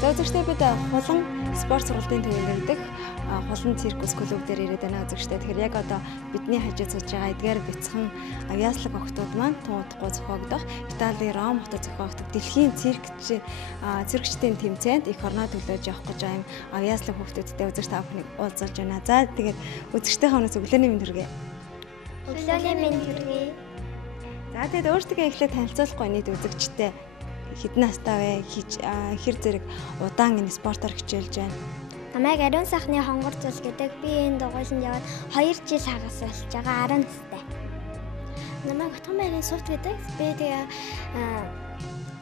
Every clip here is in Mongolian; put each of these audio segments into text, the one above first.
За үзэгчдээ бид хулан спорт сургалтын төвийн ирдэг хулан циркус клуб дээр ирээд байна үзэгчдээ. Тэгэхээр яг одоо бидний хажууд сууж байгаа эдгээр бяцхан авьяаслаг охтууд маань туудахгүй зохиогдох Италийн Ром хотод зохиогдох дэлхийн циркчдийн тэмцээнд их орноо төлөөж явах гэж байгаа юм авьяаслаг хүүхдүүдтэй үзэгч та бүхнийг уулзалж байна. За тэгээд үзэгчдийн хоног өглөөний мэнд хүргэе. Өглөөний мэнд хүргэе. За тэгээд өөртөө эхлээд танилцуулахгүй нийт үзэгчтэй хэдэн настай вэ? Хэр зэрэг удаан энэ спортоор хичээлж байна? Намайг Ариун сайхны хонгор зул гэдэг. Би энэ дугуйланд яваад 2 жил хагас болж байгаа 10 настай. Намайг Батгамбайгийн Сувт гэдэг. Би тэгээ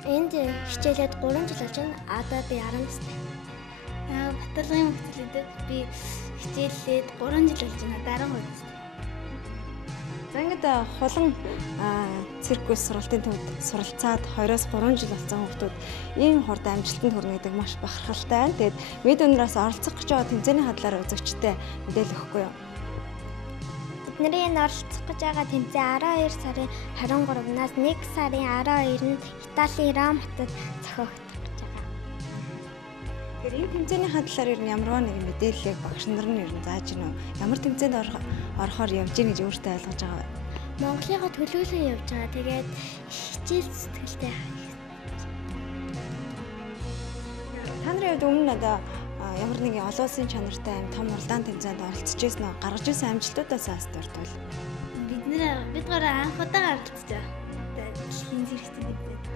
энд хичээлээд 3 жил болж байна. Одоо би 10 настай. Баталгын хөгжил гэдэг. Би хичээлээд 3 жил болж байна. Дараа хөгжил. За ингээд хулан циркус сургалтын төвд суралцаад 2-3 жил болсон хүмүүс ийм хурд амжилтанд хүрнэ гэдэг маш бахархалтай байна. Тэгээд мэд өнөөс оролцох гэж байгаа тэмцээний хадлаар үзэгчтэй мэдээлэл өгөхгүй юу? Бидний энэ оролцох гэж байгаа тэмцээн 12 сарын 23-наас 1 сарын 12-нд Италийн Ром хотод зохиогдох гэж байгаа. Тэгэхээр энэ тэмцээний хадлаар ер нь ямарваа нэгэн мэдээллийг багш нар нь ер нь зааж гинөө. Ямар тэмцээнд орохоор явж гин гэж өөртөө ойлгож байгаа вэ? Монголынхаа төлөөлөн явж байгаа. Тэгээд хичээл сэтгэлтэй. Та нарын хувьд өмнө одоо ямар нэгэн олон улсын чанартай аим том уралдаан тэмцээнд оролцож ирсэн үү? Гаргаж ирсэн амжилтуудаас асууртвал. Бид гурав анх удаа оролцож байгаа. Дэлхийн циркчдийн тэмцээнд.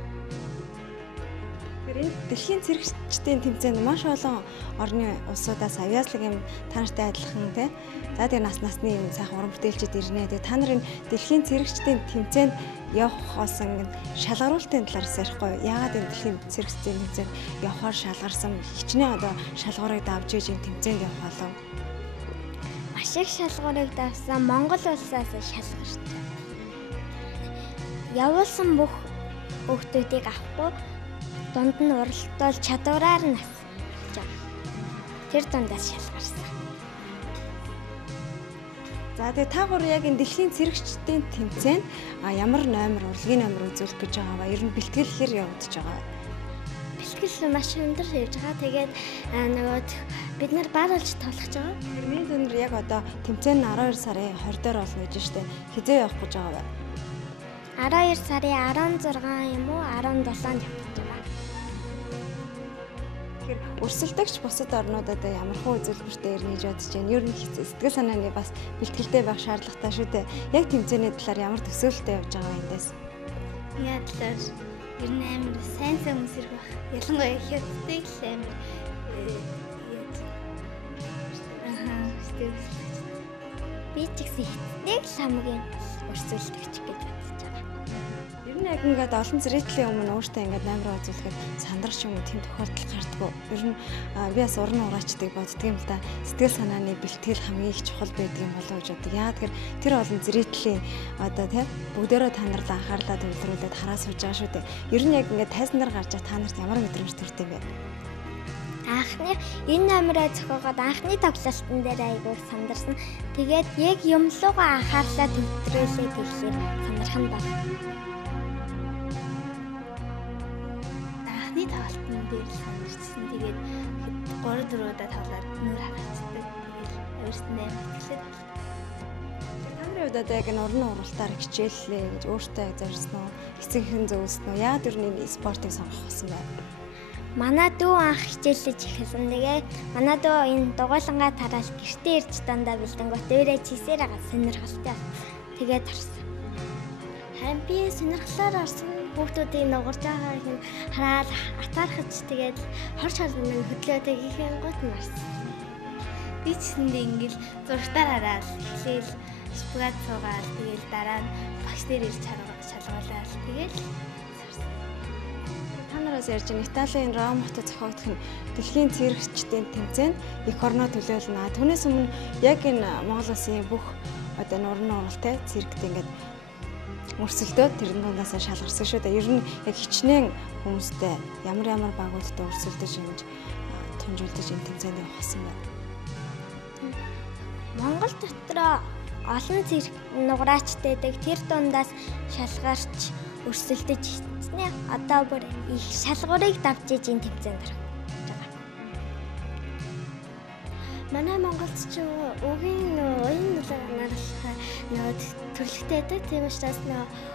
Дэлхийн циркчдийн тэмцээнд маш олон орны улсуудаас авьяаслаг юм та нартай адилхан тий. За тэгээ насны юм сайхан уран бүтээлчид ирнэ. Тэгээ та нарын дэлхийн циркчдийн тэмцээнд явахаас ингээд шалгаруулалтын талаас ярихгүй. Яагаад энэ дэлхийн циркчдийн тэмцээнд явахаар шалгарсан хичнээн одоо шалгуурыг давж иж энэ тэмцээнд явах болов? Маш их шалгуурыг давсан Монгол улсаас шалгарч. Явуулсан бүх хүүхдүүдийг авахгүй дунд нь уралдвал чадвараар нь авч байгаа. Тэр дундаас шалгарсан. За тэгээ та гур яг энэ дэлхийн циркчдийн тэмцээнд ямар номер, урлагийн номер үзүүлэх гэж байгаа ба ер нь бэлтгэл хэр явагдаж байгаа вэ? Бэлтгэл маш өндөр явж байгаа. Тэгээд нөгөө бид нар баалуулж тоглож байгаа. Миний өнөр яг одоо тэмцээн нь 12 сарын 20 дээр болно гэж штэ. Хизээ явах гэж байгаа вэ? 12 сарын 16 юм уу 17-нд явж байгаа. Тэгэхээр өрсөлдөгч бусад орнуудад ямархан үзүүлбэртэй ирнэ гэж бодож байна. Ер нь сэтгэл санааны бас бэлтгэлтэй байх шаардлагатай шүү дээ. Яг тэмцээний талаар ямар төсөөлөлтэй явж байгаа юм эндээс? Яа талаар ер нь амар сайн хүмүүс ирэх байх. Ялангуяа хятадыг л амар би ч гэсэн хятадыг л хамгийн өрсөлдөгч гэж бодож байгаа. Ер нь яг ингээд олон зэрэгтлийн өмнө өөртөө ингээд номер үзүүлэхэд сандарч юм уу тийм тохиолдол гардаггүй. Ер нь би бас уран ураачдыг боддөг юм л да. Сэтгэл санааны бэлтгэл хамгийн их чухал байдаг юм болов уу гэж боддог. Яагаад тэгэхээр тэр олон зэрэгтлийн одоо тийм бүгдээрээ та нар л анхаарлаа төвлөрүүлээд хараа сууж байгаа шүү дээ. Ер нь яг ингээд тайзнаар гарч та нарт ямар мэдрэмж төртэй бэ? Анхны энэ номероо зохиогоод анхны тоглолтын дээр айгүй сандарсан. Тэгээд яг юмлуугаа анхаарлаа төвлөрүүлээд ирэхээр сандархан байна. Анхны тоглолтын дээр л сандарчсан. Тэгээд 3-4 удаа тоглоод нүүр харагддаг. Тэгээд өөрсдөө мэтгэлээд байна. Та нарын хувьд одоо яг энэ уран уралтаар хичээллээ гэж өөртөө зорьсон уу? Эцэгхэн зөвлөсөн уу? Яагаад ер нь энэ спортыг сонгох болсон бэ? Манай дүү анх хичээлж эхэлсэн. Тэгээ манай дүү энэ дугуйлангаа тараал гэртээ ирж дандаа бэлдэнгүүт өөрөө чисээр байгаа сонирхолтой. Тэгээд харсан. Харин би сонирхлоор орсон хүүхдүүдийн нугарж байгааг нь хараад атаархаж тэгээд хорч харсан минь хөдлөөтэй хийхэн гот марсан. Би ч нэндээ ингээл зургатаар хараад эхлээл спагат суугаад тэгээд дараа нь багш дээр ирж шалгуулаад тэгээд та нараас ярьж байгаа Италийн Ром хотод зохиогдох нь дэлхийн циркчдийн тэмцээнд их орноо төлөөлнө. Түүнээс өмнө яг энэ Монгол улсын бүх одоо уран уралтай циркт ингээд өрсөлдөөд тэрэн дундаас шалгарсан шүү дээ. Ер нь яг хичнээн хүмүүстэй ямар багуудтай өрсөлдөж ингэж тунжуулдаж энэ тэмцээнд явах гэсэн байна. Монгол дотроо олон цирк нуграачтай дэг тэр дундаас шалгарч өрсөлдөж эцнээ одоо бүр их шалгуурыг давж иж энэ тэмцээнд орох. Манай Монголд ч үгийн уян наарлахаа төрлөختтэй байдаг. Тийм учраас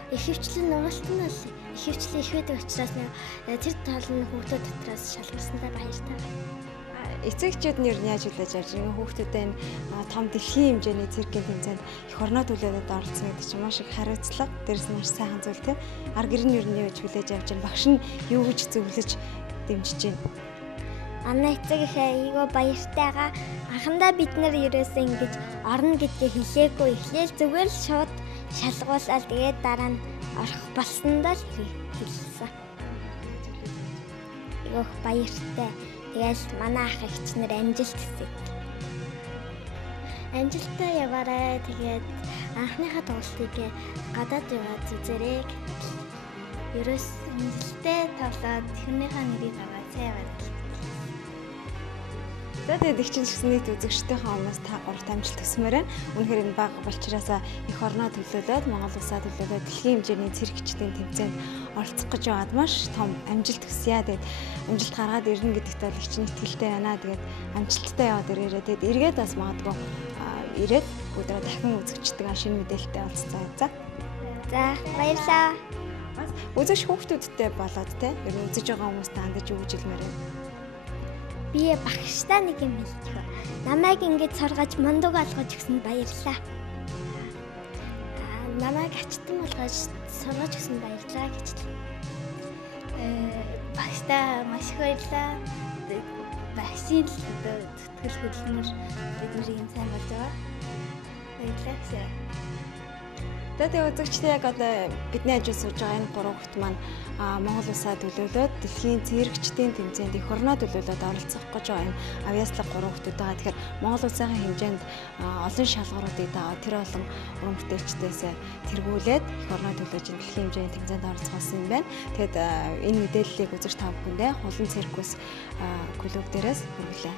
ихэвчлэн нугалт нь бол ихэвчлэн их байдаг учраас тэр тал нь хүүхдүүд дотроос шалгарсантай баяртай. Эцэгчүүд нь ер нь яаж хүлээж авч байгаа хүүхдүүдэд том дэлхийн хэмжээний циркийн тэмцээнд эх орноо төлөөдөд оролцсон гэдэг чинь маш их хариуцлага, дээрс нь маш сайхан зүйл тийм. Ар гэр нь ер нь яаж хүлээж авч байгаа, багш нь юу гэж зөвлөж дэмжиж байна. Манай эцэг их айгүй баяртайгаа анхандаа бид нар ерөөсөө ингэж орно гэдгээ хэлээгүй, эхлээл зүгээр л шууд шалгуулаад тэгээд дараа нь орох болсондоо л хэлсэн. Айгүй баяртай. Тэгэл манай ах эгчнэр амжилт хүсье. Амжилттай яваарай. Тэгээд анхныхаа тоглолтыг гадаад яваад үзээрэй. Ерөөс амжилттай тоглоод тэрнийхээ нэрийг аваад сайн яваад. За тэгээд их чинь нийт үзэгчдийнхээ өмнөөс та гуравт амжилт төсмөр байна. Үнэхээр энэ бага болчраасаа эх орноо төлөөлөөд Монгол улсаа төлөөлөөд дэлхийн хэмжээний циркчдийн тэмцээнд оролцох гэж байгаад маш том амжилт хүсье. Тэгээд амжилт гаргаад ирнэ гэдэгт бол их чинь итгэлтэй байна. Тэгээд амжилттай яваад ирээрээ. Тэгээд эргээд бас магадгүй ирээд өдрөө дахин үзэгчдэг шинэ мэдээлэлтэй олцсон. За баярлалаа. Бас үзэгч хүүхдүүдтэй болоод те ер нь үзэж байгаа хүмүүстээ хандаж юу гэж хэлмээр байна. Би багштай нэг юм хэлчихв. Намайг ингэж сургаж мундаг олгож өгсөнд баярлалаа. Намайг ачтан болгож сургаж өгсөнд баярлалаа гэж хэлв. Багштай маш их баярлалаа. Багшийн зүтгэл хөдөлмөр бидний юм сайн болж байгаа. Баярлалаа. Тэгээд үзэгчтэй яг одоо бидний ажил сууж байгаа энэ гурав хүүхэд маань Монгол улсаа төлөөлөөд дэлхийн циркчдийн тэмцээнд эх орноо төлөөлөөд оролцох гэж байгаа юм авьяаслаг гурав хүүхэд байгаа. Тэгэхээр Монгол улсын хэмжээнд олон шалгууруудыг дагаад тэр олон уран бүтээлчдээс тэргүүлээд эх орноо төлөөж дэлхийн хэмжээний тэмцээнд оролцсон юм байна. Тэгээд энэ мэдээллийг үзэгч та бүхэндээ Хулан циркус клуб дээрээс хүргэлээ.